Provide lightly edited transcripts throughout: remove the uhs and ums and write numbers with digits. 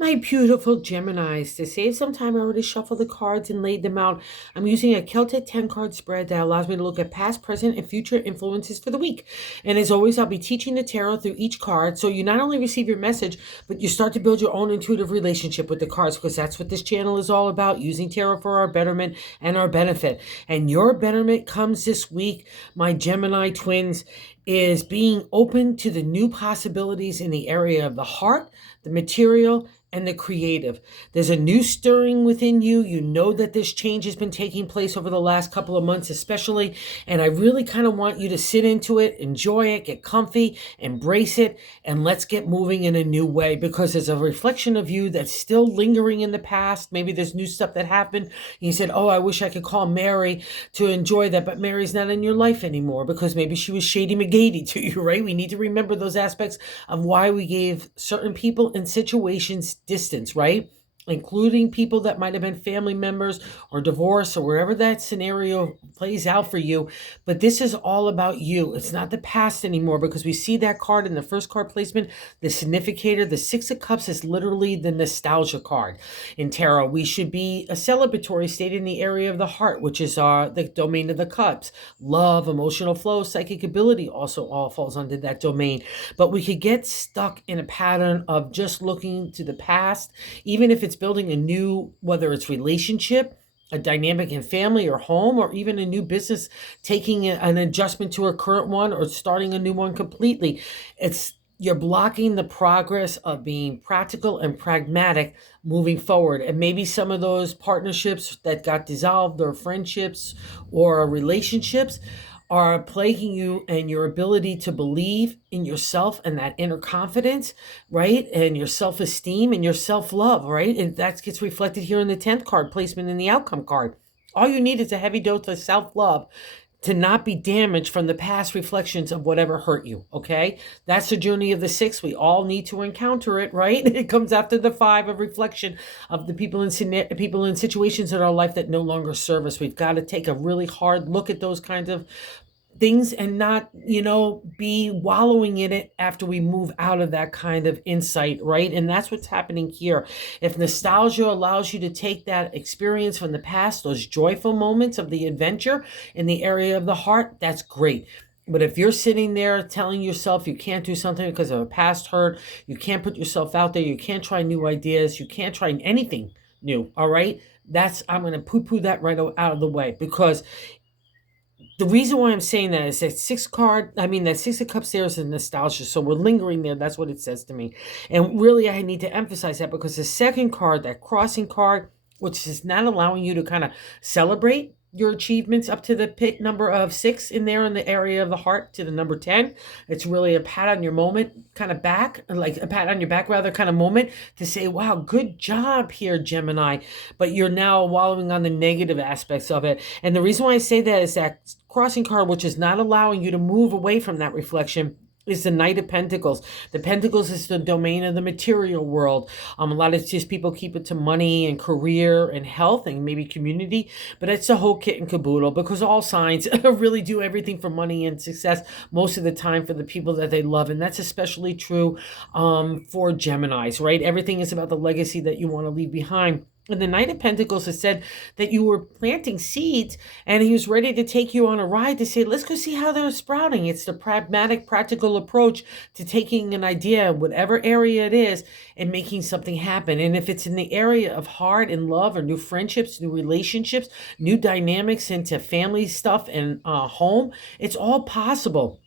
My beautiful Geminis, to save some time, I already shuffled the cards and laid them out. I'm using a Celtic 10 card spread that allows me to look at past, present, and future influences for the week. And as always, I'll be teaching the tarot through each card. So you not only receive your message, but you start to build your own intuitive relationship with the cards, because that's what this channel is all about, using tarot for our betterment and our benefit. And your betterment comes this week, my Gemini twins, is being open to the new possibilities in the area of the heart, the material, and the creative. There's a new stirring within you. You know that this change has been taking place over the last couple of months, especially. And I really kind of want you to sit into it, enjoy it, get comfy, embrace it, and let's get moving in a new way, because there's a reflection of you that's still lingering in the past. Maybe there's new stuff that happened. You said, oh, I wish I could call Mary to enjoy that, but Mary's not in your life anymore because maybe she was shady McGady to you, right? We need to remember those aspects of why we gave certain people and situations distance, right? Including people that might have been family members or divorce or wherever that scenario plays out for you. But this is all about you. It's not the past anymore, because we see that card in the first card placement, the significator. The Six of Cups is literally the nostalgia card in tarot. We should be a celebratory state in the area of the heart, which is the domain of the cups. Love, emotional flow, psychic ability also all falls under that domain. But we could get stuck in a pattern of just looking to the past, even if it's building a new, whether it's relationship, a dynamic in family or home, or even a new business, taking an adjustment to a current one or starting a new one completely. You're blocking the progress of being practical and pragmatic moving forward. And maybe some of those partnerships that got dissolved, or friendships or relationships, are plaguing you and your ability to believe in yourself and that inner confidence, right? And your self-esteem and your self-love, right? And that gets reflected here in the 10th card placement in the outcome card. All you need is a heavy dose of self-love to not be damaged from the past reflections of whatever hurt you, okay? That's the journey of the six. We all need to encounter it, right? It comes after the five of reflection of the people in situations in our life that no longer serve us. We've got to take a really hard look at those kinds of things and not, be wallowing in it after we move out of that kind of insight, right? And that's what's happening here. If nostalgia allows you to take that experience from the past, those joyful moments of the adventure in the area of the heart, that's great. But if you're sitting there telling yourself you can't do something because of a past hurt, you can't put yourself out there, you can't try new ideas, you can't try anything new, all right? I'm going to poo-poo that right out of the way, because the reason why I'm saying that is that that Six of Cups there is a nostalgia. So we're lingering there. That's what it says to me. And really, I need to emphasize that, because the second card, that crossing card, which is not allowing you to kind of celebrate your achievements up to the pit number of 6 in there in the area of the heart to the number 10. It's really a pat on your moment kind of back, like a pat on your back rather kind of moment to say, wow, good job here, Gemini. But you're now wallowing on the negative aspects of it. And the reason why I say that is that crossing card, which is not allowing you to move away from that reflection, is the Knight of Pentacles. The Pentacles is the domain of the material world. A lot of just people keep it to money and career and health and maybe community, but it's the whole kit and caboodle, because all signs really do everything for money and success most of the time for the people that they love. And that's especially true for Geminis, right? Everything is about the legacy that you want to leave behind. And the Knight of Pentacles has said that you were planting seeds, and he was ready to take you on a ride to say, let's go see how they're sprouting. It's the pragmatic, practical approach to taking an idea, whatever area it is, and making something happen. And if it's in the area of heart and love, or new friendships, new relationships, new dynamics into family stuff and home, it's all possible.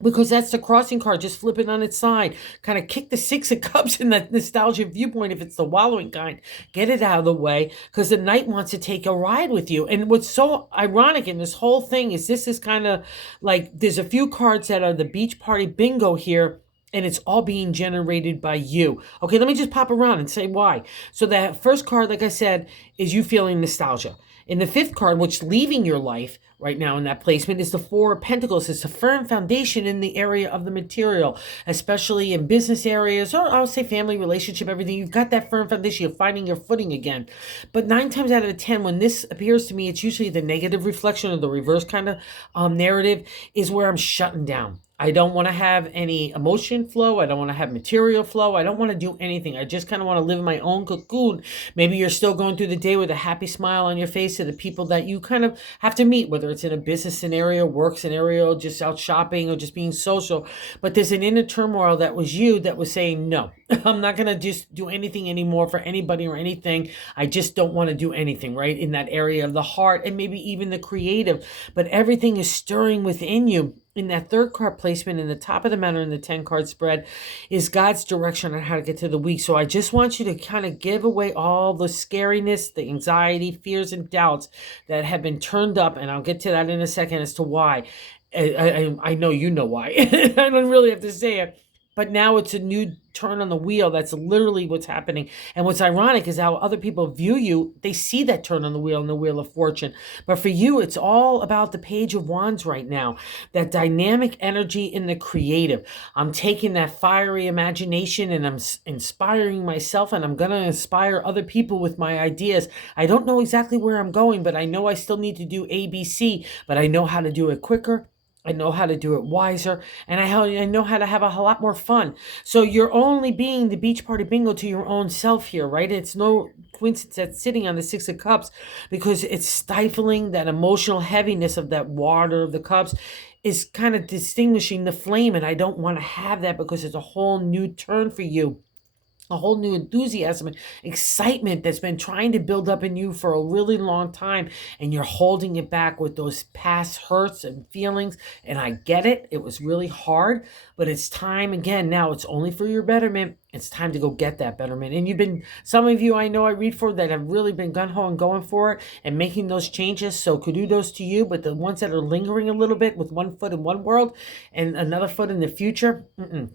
Because that's the crossing card. Just flip it on its side. Kind of kick the Six of Cups in that nostalgia viewpoint if it's the wallowing kind. Get it out of the way, because the Knight wants to take a ride with you. And what's so ironic in this whole thing is this is kind of like, there's a few cards that are the beach party bingo here, and it's all being generated by you. Okay, let me just pop around and say why. So that first card, like I said, is you feeling nostalgia. In the fifth card, which leaving your life right now in that placement, is the Four of Pentacles. It's a firm foundation in the area of the material, especially in business areas, or I'll say family, relationship, everything. You've got that firm foundation. You're finding your footing again. But 9 times out of 10, when this appears to me, it's usually the negative reflection, or the reverse kind of narrative, is where I'm shutting down. I don't want to have any emotion flow. I don't want to have material flow. I don't want to do anything. I just kind of want to live in my own cocoon. Maybe you're still going through the day with a happy smile on your face to the people that you kind of have to meet, whether it's in a business scenario, work scenario, just out shopping or just being social. But there's an inner turmoil that was you that was saying, no, I'm not going to just do anything anymore for anybody or anything. I just don't want to do anything, right? In that area of the heart and maybe even the creative. But everything is stirring within you. In that third card placement in the top of the matter in the 10 card spread is God's direction on how to get to the week. So I just want you to kind of give away all the scariness, the anxiety, fears, and doubts that have been turned up. And I'll get to that in a second as to why. I know you know why. I don't really have to say it. But now it's a new turn on the wheel. That's literally what's happening. And what's ironic is how other people view you. They see that turn on the wheel and the wheel of fortune. But for you, it's all about the Page of Wands right now. That dynamic energy in the creative. I'm taking that fiery imagination and I'm inspiring myself, and I'm going to inspire other people with my ideas. I don't know exactly where I'm going, but I know I still need to do ABC, but I know how to do it quicker. I know how to do it wiser, and I know how to have a lot more fun. So you're only being the beach party bingo to your own self here, right? It's no coincidence that's sitting on the Six of Cups, because it's stifling that emotional heaviness of that water of the cups is kind of distinguishing the flame, and I don't want to have that because it's a whole new turn for you. A whole new enthusiasm and excitement that's been trying to build up in you for a really long time, and you're holding it back with those past hurts and feelings. And I get it. It was really hard, but it's time again. Now it's only for your betterment. It's time to go get that betterment. And some of you I know I read for that have really been gung-ho and going for it and making those changes. So kudos to you. But the ones that are lingering a little bit with one foot in one world and another foot in the future,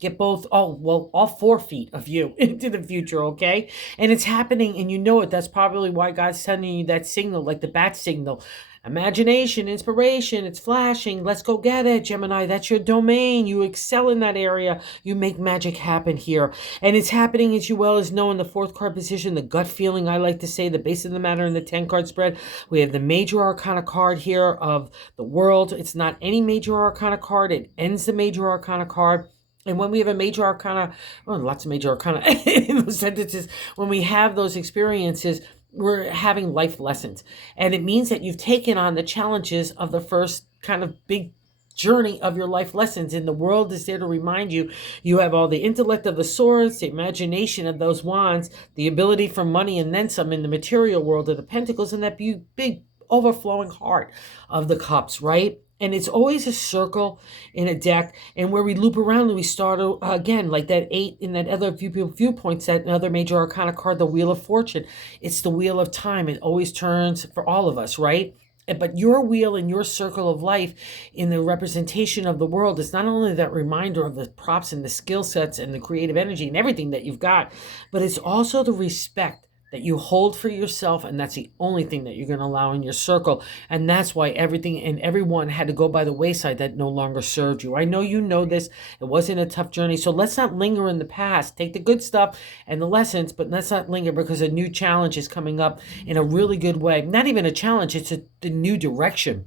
get both, all 4 feet of you into the future, okay? And it's happening, and you know it. That's probably why God's sending you that signal, like the bat signal. Imagination, inspiration, it's flashing. Let's go get it, Gemini. That's your domain. You excel in that area. You make magic happen here. And it's happening, as you well as know, in the 4th card position, the gut feeling, I like to say, the base of the matter in the 10 card spread. We have the major arcana card here of the world. It's not any major arcana card. It ends the major arcana card. And when we have a major arcana, lots of major arcana in those sentences, when we have those experiences, we're having life lessons. And it means that you've taken on the challenges of the first kind of big journey of your life lessons. And the world is there to remind you, you have all the intellect of the swords, the imagination of those wands, the ability for money and then some in the material world of the pentacles, and that big overflowing heart of the cups, right? And it's always a circle in a deck, and where we loop around and we start again, like that 8 in that other viewpoints, that another major arcana card, the Wheel of Fortune. It's the wheel of time. It always turns for all of us, right? But your wheel and your circle of life in the representation of the world is not only that reminder of the props and the skill sets and the creative energy and everything that you've got, but it's also the respect that you hold for yourself, and that's the only thing that you're going to allow in your circle. And that's why everything and everyone had to go by the wayside that no longer served you. I know you know this. It wasn't a tough journey, so let's not linger in the past. Take the good stuff and the lessons, but let's not linger, because a new challenge is coming up in a really good way. Not even a challenge, it's the new direction.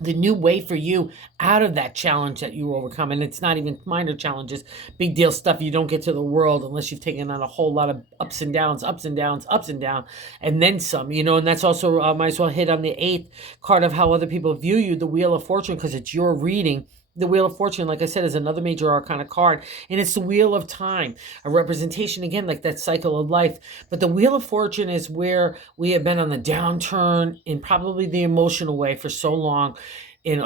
The new way for you out of that challenge that you overcome. And it's not even minor challenges, big deal stuff you don't get to the world unless you've taken on a whole lot of ups and downs, and then some, and that's also, might as well hit on the 8th card of how other people view you, the Wheel of Fortune, because it's your reading. The Wheel of Fortune, like I said, is another major arcana card, and it's the Wheel of Time, a representation, again, like that cycle of life. But the Wheel of Fortune is where we have been on the downturn in probably the emotional way for so long,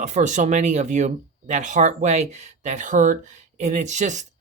for so many of you, that heart way, that hurt. And it's just,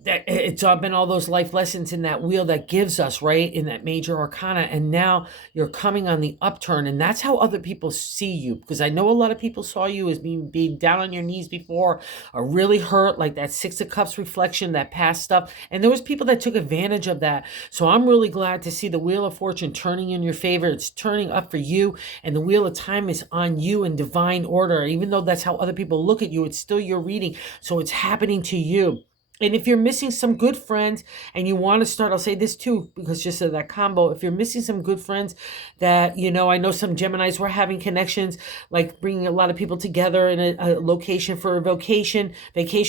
that it's all been all those life lessons in that wheel that gives us, right, in that major arcana. And now you're coming on the upturn, and that's how other people see you, because I know a lot of people saw you as being down on your knees before, or really hurt, like that 6 of Cups reflection, that past stuff. And there was people that took advantage of that. So I'm really glad to see the Wheel of Fortune turning in your favor. It's turning up for you, and the Wheel of Time is on you in divine order. Even though that's how other people look at you, it's still your reading. So it's happening to you. And if you're missing some good friends and you want to start, I'll say this too, because just of that combo, if you're missing some good friends that, I know some Geminis were having connections, like bringing a lot of people together in a location for a vacation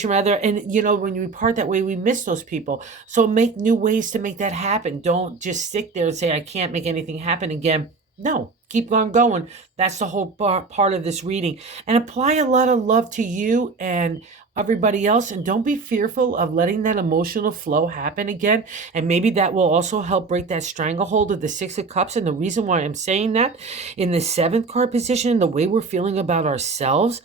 rather. And, when we part that way, we miss those people. So make new ways to make that happen. Don't just stick there and say, I can't make anything happen again. No, keep on going. That's the whole part of this reading. And apply a lot of love to you and everybody else. And don't be fearful of letting that emotional flow happen again. And maybe that will also help break that stranglehold of the Six of Cups. And the reason why I'm saying that, in the seventh card position, the way we're feeling about ourselves,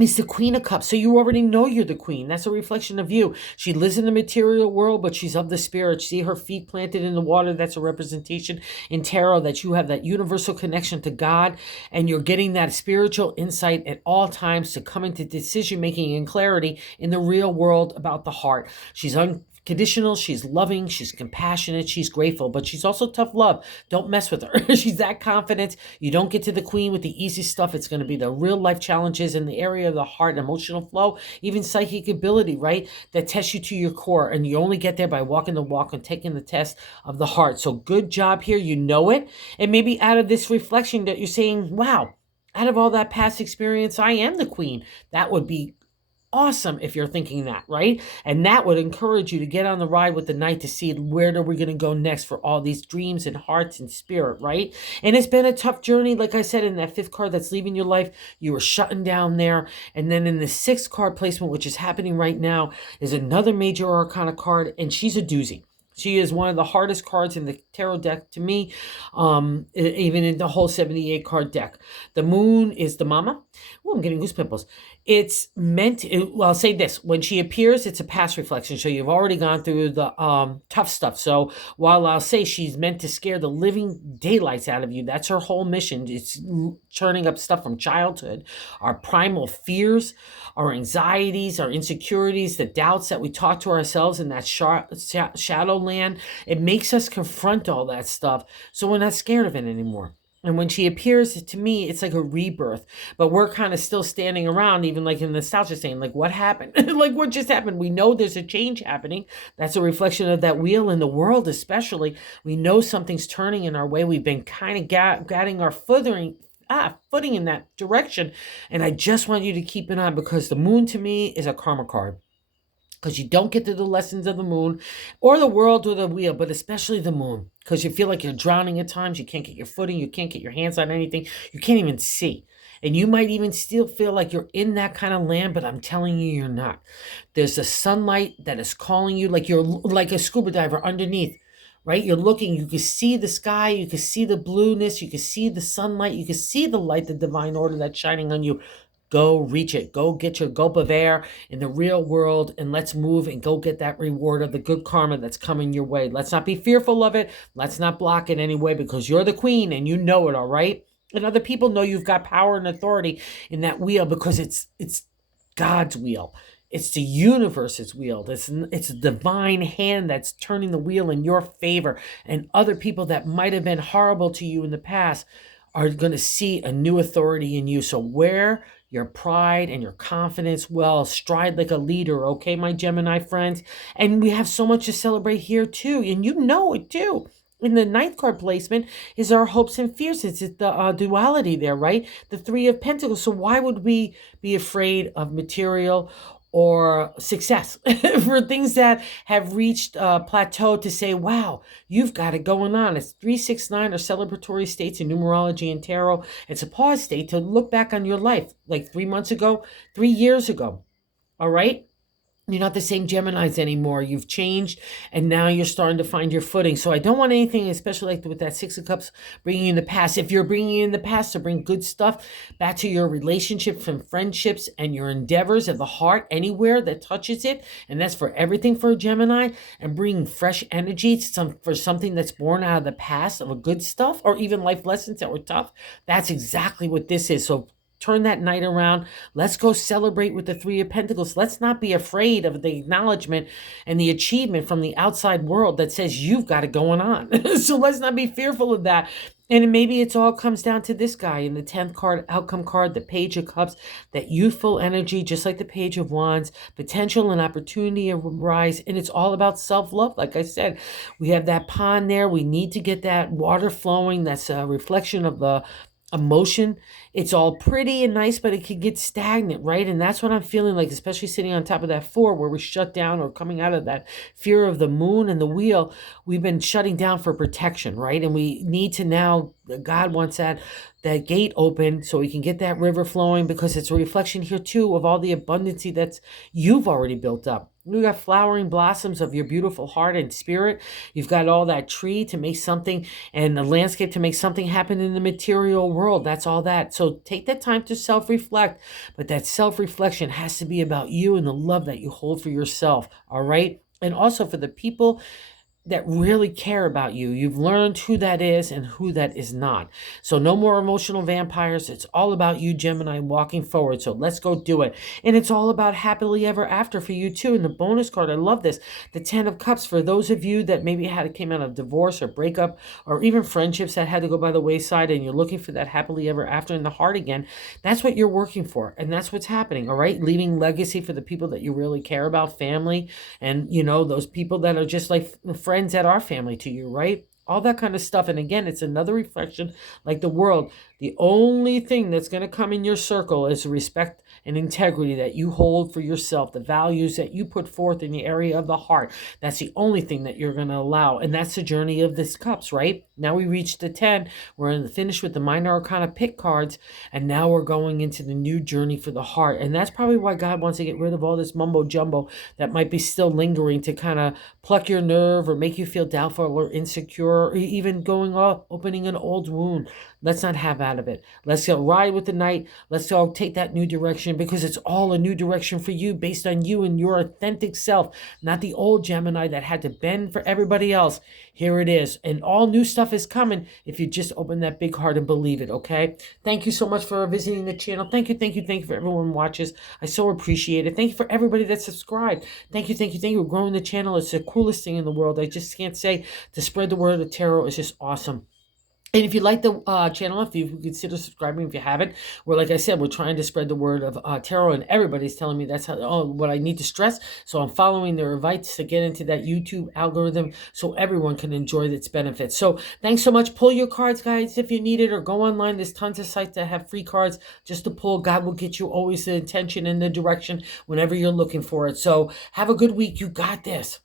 is the Queen of Cups. So you already know you're the queen. That's a reflection of you. She lives in the material world, but she's of the spirit. See her feet planted in the water. That's a representation in tarot that you have that universal connection to God, and you're getting that spiritual insight at all times to come into decision making and clarity in the real world about the heart. She's unconditional, she's loving, she's compassionate, she's grateful, but she's also tough love. Don't mess with her. She's that confident. You don't get to the queen with the easy stuff. It's going to be the real life challenges in the area of the heart and emotional flow, even psychic ability, right? That tests you to your core, and you only get there by walking the walk and taking the test of the heart. So good job here. You know it. And maybe out of this reflection that you're saying, wow, out of all that past experience, I am the queen. That would be awesome if you're thinking that, right? And that would encourage you to get on the ride with the knight to see where are we going to go next for all these dreams and hearts and spirit, right? And it's been a tough journey. Like I said, in that fifth card that's leaving your life, you were shutting down there. And then in the sixth card placement, which is happening right now, is another major arcana card, and she's a doozy. She is one of the hardest cards in the tarot deck to me, even in the whole 78 card deck. The moon is the mama. Oh, I'm getting goose It's meant, well, I'll say this. When she appears, it's a past reflection. So you've already gone through the tough stuff. So while I'll say she's meant to scare the living daylights out of you, that's her whole mission. It's churning up stuff from childhood, our primal fears, our anxieties, our insecurities, the doubts that we talk to ourselves in that shadow land. It makes us confront all that stuff, so we're not scared of it anymore. And when she appears, to me, it's like a rebirth. But we're kind of still standing around, even like in nostalgia, saying, like, what happened? Like, what just happened? We know there's a change happening. That's a reflection of that wheel in the world, especially. We know something's turning in our way. We've been kind of getting our footing in that direction. And I just want you to keep it on, because the moon, to me, is a karma card. Because you don't get to the lessons of the moon or the world or the wheel, but especially the moon. Because you feel like you're drowning at times. You can't get your footing. You can't get your hands on anything. You can't even see. And you might even still feel like you're in that kind of land, but I'm telling you, you're not. There's a sunlight that is calling you, like you're like a scuba diver underneath, right? You're looking, you can see the sky, you can see the blueness, you can see the sunlight, you can see the light, the divine order that's shining on you. Go reach it. Go get your gulp of air in the real world, and let's move and go get that reward of the good karma that's coming your way. Let's not be fearful of it. Let's not block it anyway, because you're the queen and you know it, all right? And other people know you've got power and authority in that wheel, because it's God's wheel. It's the universe's wheel. It's a divine hand that's turning the wheel in your favor. And other people that might have been horrible to you in the past are going to see a new authority in you. So wear your pride and your confidence well. Stride like a leader, okay, my Gemini friends? And we have so much to celebrate here too, and you know it too. In the ninth card placement is our hopes and fears. It's the duality there, right? The Three of Pentacles. So why would we be afraid of material or success for things that have reached a plateau, to say, wow, you've got it going on? It's 369 are celebratory states in numerology and tarot. It's a pause state to look back on your life, like 3 months ago, 3 years ago. All right? You're not the same Geminis anymore. You've changed, and now you're starting to find your footing. So I don't want anything, especially like with that Six of Cups, bringing in the past. If you're bringing in the past to bring good stuff back to your relationships and friendships and your endeavors of the heart, anywhere that touches it, and that's for everything for a Gemini, and bringing fresh energy for something that's born out of the past of a good stuff, or even life lessons that were tough, that's exactly what this is. So turn that night around. Let's go celebrate with the Three of Pentacles. Let's not be afraid of the acknowledgement and the achievement from the outside world that says you've got it going on. So let's not be fearful of that. And maybe it's all comes down to this guy in the 10th card, outcome card, the Page of Cups, that youthful energy, just like the Page of Wands, potential and opportunity arise. And it's all about self-love. Like I said, we have that pond there. We need to get that water flowing. That's a reflection of the emotion. It's all pretty and nice, but it can get stagnant, right? And that's what I'm feeling like, especially sitting on top of that 4 where we shut down, or coming out of that fear of the moon and the wheel. We've been shutting down for protection, right? And we need to now, God wants that gate open so we can get that river flowing, because it's a reflection here too of all the abundancy that's you've already built up. You got flowering blossoms of your beautiful heart and spirit. You've got all that tree to make something, and the landscape to make something happen in the material world. That's all that. So take that time to self-reflect, but that self-reflection has to be about you and the love that you hold for yourself, all right? And also for the people that really care about you. You've learned who that is and who that is not. So no more emotional vampires. It's all about you, Gemini, walking forward. So let's go do it. And it's all about happily ever after for you too. And the bonus card, I love this, the 10 of Cups, for those of you that maybe came out of divorce or breakup, or even friendships that had to go by the wayside, and you're looking for that happily ever after in the heart again. That's what you're working for. And that's what's happening. All right. Leaving legacy for the people that you really care about, family, and those people that are just like friends that are family to you, right? All that kind of stuff. And again, it's another reflection, like the world. The only thing that's going to come in your circle is respect and integrity that you hold for yourself, the values that you put forth in the area of the heart. That's the only thing that you're going to allow. And that's the journey of this cups, right? Now we reached the 10. We're in the finish with the minor arcana pick cards. And now we're going into the new journey for the heart. And that's probably why God wants to get rid of all this mumbo jumbo that might be still lingering, to kind of pluck your nerve or make you feel doubtful or insecure, or even going off, opening an old wound. Let's not have out of it. Let's go ride with the night. Let's go take that new direction, because it's all a new direction for you, based on you and your authentic self, not the old Gemini that had to bend for everybody else. Here it is. And all new stuff is coming if you just open that big heart and believe it, okay? Thank you so much for visiting the channel. Thank you for everyone who watches. I so appreciate it. Thank you for everybody that subscribed. Thank you. We're growing the channel. It's the coolest thing in the world. I just can't say, to spread the word of tarot is just awesome. And if you like the channel, if you consider subscribing if you haven't, where, like I said, we're trying to spread the word of tarot, and everybody's telling me that's what I need to stress. So I'm following their advice to get into that YouTube algorithm so everyone can enjoy its benefits. So thanks so much. Pull your cards, guys, if you need it, or go online. There's tons of sites that have free cards just to pull. God will get you always the intention and the direction whenever you're looking for it. So have a good week. You got this.